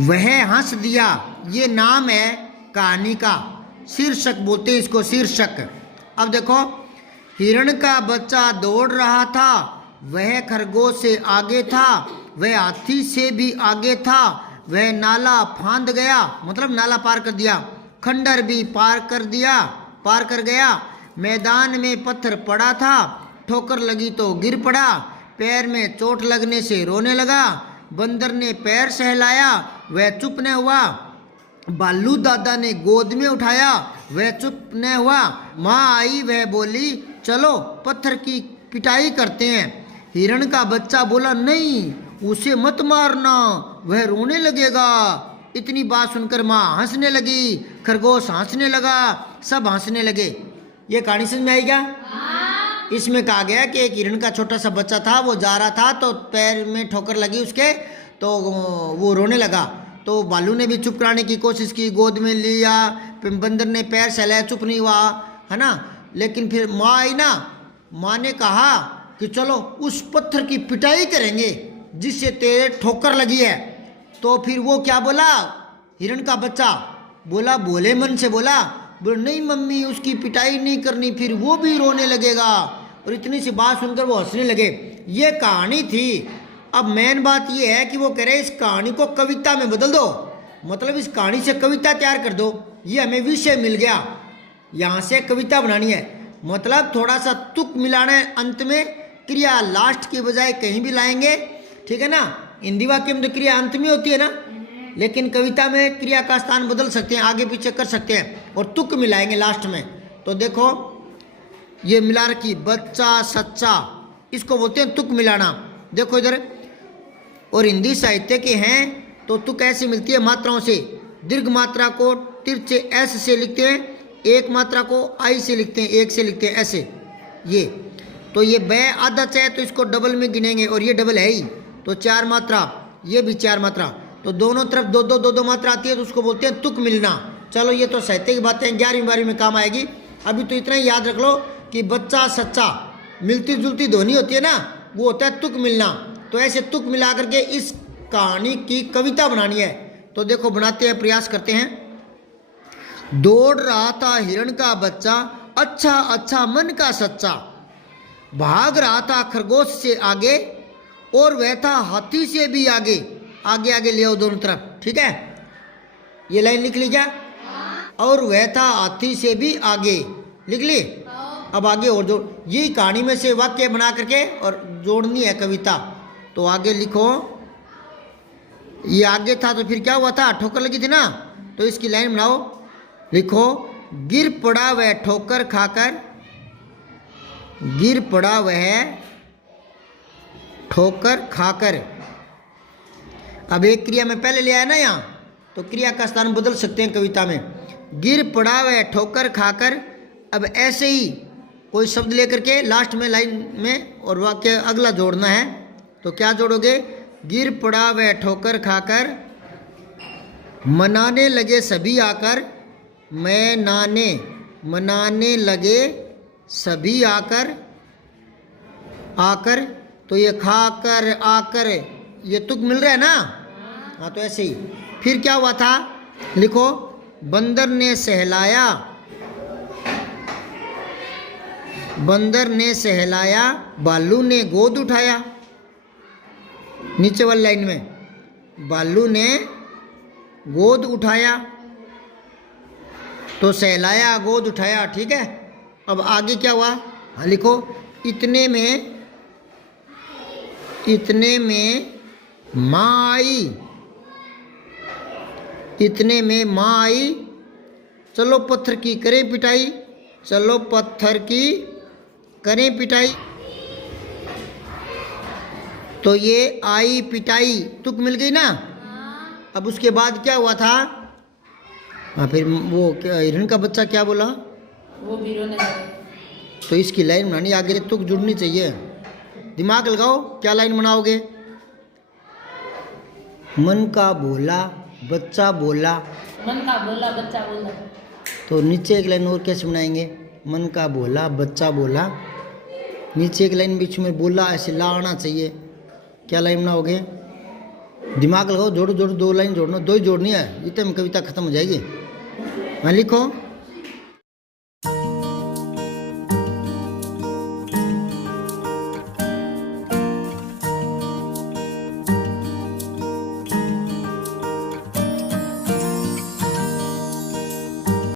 वह हंस दिया, ये नाम है कहानी का। शीर्षक बोलते हैं इसको, शीर्षक। अब देखो, हिरण का बच्चा दौड़ रहा था, वह खरगोश से आगे था, वह हाथी से भी आगे था, वह नाला फांद गया, मतलब नाला पार कर दिया, खंडर भी पार कर गया, मैदान में पत्थर पड़ा था, ठोकर लगी तो गिर पड़ा, पैर में चोट लगने से रोने लगा, बंदर ने पैर सहलाया, वह चुप न हुआ, बालू दादा ने गोद में उठाया, वह चुप न हुआ, माँ आई, वह बोली चलो पत्थर की पिटाई करते हैं। हिरण का बच्चा बोला नहीं, उसे मत मारना, वह रोने लगेगा। इतनी बात सुनकर माँ हंसने लगी, खरगोश हंसने लगा, सब हंसने लगे। ये कहानी समझ में आई क्या? इसमें कहा गया कि एक हिरण का छोटा सा बच्चा था, वो जा रहा था तो पैर में ठोकर लगी उसके, तो वो रोने लगा। तो भालू ने भी चुप कराने की कोशिश की, गोद में लिया, बंदर ने पैर सहलाया, चुप नहीं हुआ, है ना। लेकिन फिर माँ आई ना, माँ ने कहा कि चलो उस पत्थर की पिटाई करेंगे जिससे तेरे ठोकर लगी है। तो फिर वो क्या बोला, हिरण का बच्चा बोला, भोले मन से बोला नहीं मम्मी, उसकी पिटाई नहीं करनी, फिर वो भी रोने लगेगा। और इतनी सी बात सुनकर वो हंसने लगे। ये कहानी थी। अब मेन बात ये है कि वो कह रहे इस कहानी को कविता में बदल दो, मतलब इस कहानी से कविता तैयार कर दो। ये हमें विषय मिल गया, यहाँ से कविता बनानी है, मतलब थोड़ा सा तुक मिलाना है, अंत में क्रिया लास्ट की बजाय कहीं भी लाएंगे, ठीक है ना। हिंदी वाक्य में तो क्रिया अंत में होती है ना, लेकिन कविता में क्रिया का स्थान बदल सकते हैं, आगे पीछे कर सकते हैं और तुक मिलाएंगे लास्ट में। तो देखो ये मिला रखी, बच्चा सच्चा, इसको बोलते हैं तुक मिलाना। देखो इधर, और हिंदी साहित्य के हैं तो तुक ऐसे मिलती है मात्राओं से। दीर्घ मात्रा को तिरछे एस से लिखते हैं, एक मात्रा को आई से लिखते हैं, एक से लिखते हैं ऐसे। ये तो ये बै आधा चाहे तो इसको डबल में गिनेंगे, और ये डबल है ही, तो 4 मात्रा, ये भी 4 मात्रा, तो दोनों तरफ दो मात्रा आती है, तो उसको बोलते हैं तुक मिलना। चलो ये तो साहित्य की बातें 11वीं 12वीं में काम आएगी। अभी तो इतना ही याद रख लो कि बच्चा सच्चा मिलती जुलती ध्वनि होती है ना, वो होता है तुक मिलना। तो ऐसे तुक मिला करके इस कहानी की कविता बनानी है। तो देखो बनाते हैं, प्रयास करते हैं। दौड़ रहा था हिरण का बच्चा, अच्छा अच्छा मन का सच्चा, भाग रहा था खरगोश से आगे, और वह था हाथी से भी आगे। आगे आगे ले आओ दोनों तरफ, ठीक है। ये लाइन लिख ली क्या? और वह था हाथी से भी आगे, लिख ली। अब आगे और जोड़, ये कहानी में से वाक्य बना करके और जोड़नी है कविता। तो आगे लिखो, ये आगे था तो फिर क्या हुआ था, ठोकर लगी थी ना, तो इसकी लाइन बनाओ। लिखो, गिर पड़ा वह ठोकर खाकर, गिर पड़ा वह ठोकर खाकर। अब एक क्रिया में पहले ले आया ना यहाँ, तो क्रिया का स्थान बदल सकते हैं कविता में। गिर पड़ा वह ठोकर खाकर। अब ऐसे ही कोई शब्द लेकर के लास्ट में लाइन में और वाक्य अगला जोड़ना है। तो क्या जोड़ोगे, गिर पड़ा वह ठोकर खाकर, मनाने लगे सभी आकर, मैं नाने मनाने लगे सभी आकर, आकर, तो ये खाकर आकर ये तुक मिल रहा है ना। हाँ तो ऐसे ही फिर क्या हुआ था, लिखो, बंदर ने सहलाया, बंदर ने सहलाया, भालू ने गोद उठाया। नीचे वाली लाइन में भालू ने गोद उठाया, तो सहलाया गोद उठाया, ठीक है। अब आगे क्या हुआ, हाँ लिखो, इतने में माँ आई, इतने में माँ आई, चलो पत्थर की करें पिटाई, चलो पत्थर की करें पिटाई। तो ये आई पिटाई तुक मिल गई ना। अब उसके बाद क्या हुआ था, हाँ फिर वो हिरण का बच्चा क्या बोला, वो भी रोने लगा। तो इसकी लाइन बनानी, आगे तुक जुड़नी चाहिए। दिमाग लगाओ, क्या लाइन बनाओगे। मन का बोला बच्चा बोला, मन का बोला बच्चा बोला, तो नीचे एक लाइन और कैसे बनाएंगे, मन का बोला बच्चा बोला, नीचे एक लाइन बीच में बोला, ऐसे ला आना चाहिए। क्या लाइन बनाओगे, दिमाग लगाओ, जोड़ो जोड़ो, 2 लाइन जोड़ना, 2 ही जोड़नी है, इतने में कविता खत्म हो जाएगी। हाँ लिखो।